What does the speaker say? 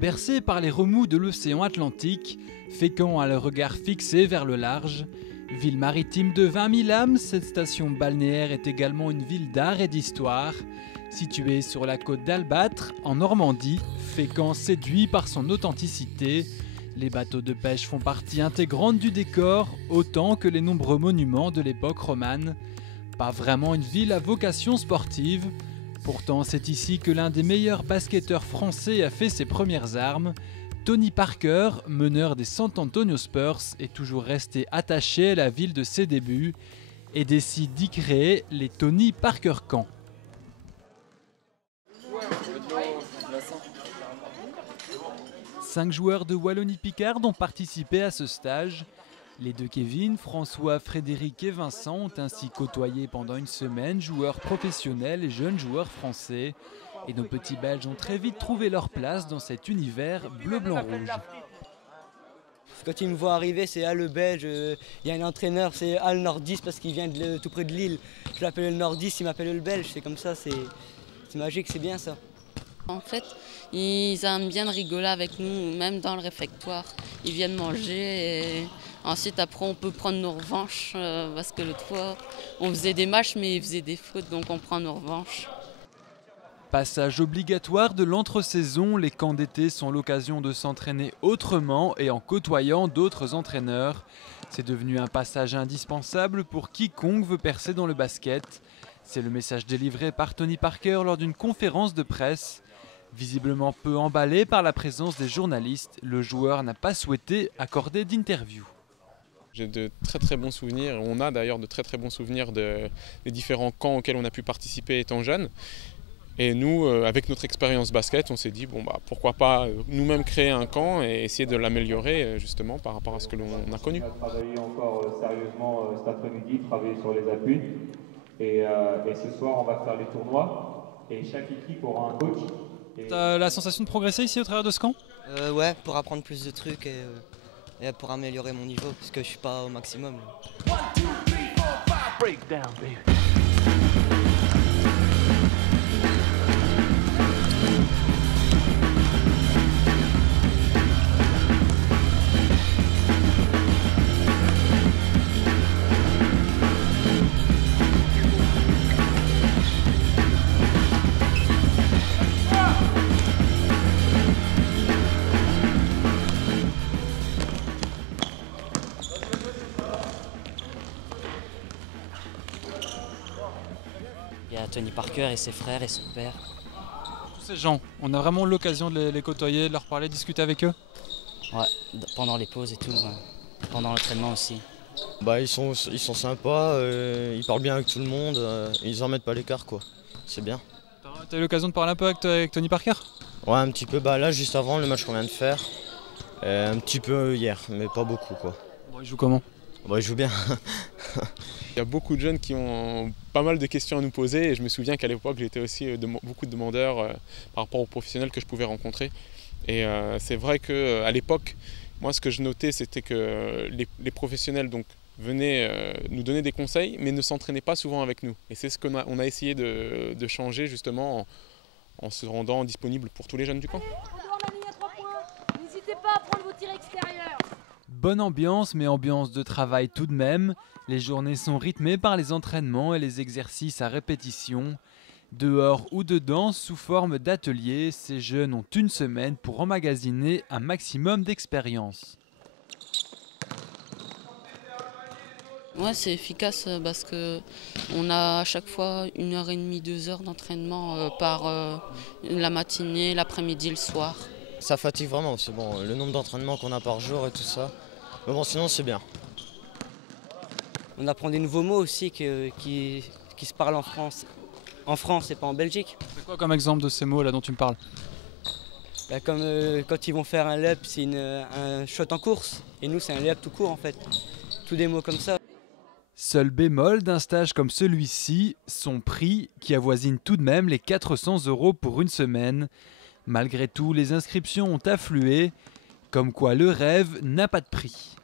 Bercé par les remous de l'océan Atlantique, Fécamp a le regard fixé vers le large. Ville maritime de 20 000 âmes, cette station balnéaire est également une ville d'art et d'histoire. Située sur la côte d'Albâtre, en Normandie, Fécamp séduit par son authenticité. Les bateaux de pêche font partie intégrante du décor, autant que les nombreux monuments de l'époque romane. Pas vraiment une ville à vocation sportive. Pourtant, c'est ici que l'un des meilleurs basketteurs français a fait ses premières armes. Tony Parker, meneur des San Antonio Spurs, est toujours resté attaché à la ville de ses débuts et décide d'y créer les Tony Parker Camps. Cinq joueurs de Wallonie-Picarde ont participé à ce stage. Les deux Kevin, François, Frédéric et Vincent ont ainsi côtoyé pendant une semaine joueurs professionnels et jeunes joueurs français. Et nos petits Belges ont très vite trouvé leur place dans cet univers bleu-blanc-rouge. Quand ils me voient arriver, c'est le Belge, il y a un entraîneur, c'est le nordiste parce qu'il vient tout près de Lille. Je l'appelle le nordiste, il m'appelle le Belge, c'est comme ça, c'est magique, c'est bien ça. En fait, ils aiment bien rigoler avec nous, même dans le réfectoire. Ils viennent manger et ensuite après on peut prendre nos revanches parce que l'autre fois on faisait des matchs mais ils faisaient des fautes donc on prend nos revanches. Passage obligatoire de l'entre-saison, les camps d'été sont l'occasion de s'entraîner autrement et en côtoyant d'autres entraîneurs. C'est devenu un passage indispensable pour quiconque veut percer dans le basket. C'est le message délivré par Tony Parker lors d'une conférence de presse. Visiblement peu emballé par la présence des journalistes, le joueur n'a pas souhaité accorder d'interview. J'ai de très bons souvenirs, on a d'ailleurs de très bons souvenirs des différents camps auxquels on a pu participer étant jeune. Et nous, avec notre expérience basket, on s'est dit pourquoi pas nous-mêmes créer un camp et essayer de l'améliorer justement par rapport à ce que l'on a connu. On a travaillé encore sérieusement cet après-midi, travailler sur les appuis. Et ce soir, on va faire les tournois et chaque équipe aura un coach. T'as la sensation de progresser ici au travers de ce camp ? Ouais, pour apprendre plus de trucs et pour améliorer mon niveau, parce que je suis pas au maximum. 1, 2, 3, 4, 5, break down, baby. Il y a Tony Parker et ses frères et son père. Tous ces gens, on a vraiment l'occasion de les côtoyer, de leur parler, de discuter avec eux ? Ouais, pendant les pauses et tout, pendant l'entraînement aussi. Ils sont sympas, ils parlent bien avec tout le monde, ils en mettent pas l'écart quoi. C'est bien. T'as eu l'occasion de parler un peu avec Tony Parker ? Ouais, un petit peu, là juste avant le match qu'on vient de faire, un petit peu hier, mais pas beaucoup quoi. Bon, il joue comment ? Il joue bien. Il y a beaucoup de jeunes qui ont pas mal de questions à nous poser et je me souviens qu'à l'époque j'étais aussi beaucoup de demandeurs par rapport aux professionnels que je pouvais rencontrer. Et c'est vrai qu'à l'époque, moi ce que je notais c'était que les professionnels venaient nous donner des conseils mais ne s'entraînaient pas souvent avec nous. Et c'est ce qu'on a essayé de changer justement en se rendant disponible pour tous les jeunes du camp. N'hésitez pas à prendre vos tirs extérieurs. Bonne ambiance, mais ambiance de travail tout de même. Les journées sont rythmées par les entraînements et les exercices à répétition. Dehors ou dedans, sous forme d'ateliers, ces jeunes ont une semaine pour emmagasiner un maximum d'expérience. Ouais, c'est efficace parce qu'on a à chaque fois 1h30, 2 heures d'entraînement par la matinée, l'après-midi, le soir. Ça fatigue vraiment, c'est bon, le nombre d'entraînements qu'on a par jour et tout ça. Mais bon, sinon c'est bien. On apprend des nouveaux mots aussi qui se parlent en France et pas en Belgique. C'est quoi comme exemple de ces mots là dont tu me parles ? Comme quand ils vont faire un layup, c'est un shot en course. Et nous, c'est un layup tout court en fait. Tous des mots comme ça. Seul bémol d'un stage comme celui-ci, son prix qui avoisine tout de même les 400 € pour une semaine. Malgré tout, les inscriptions ont afflué, comme quoi le rêve n'a pas de prix.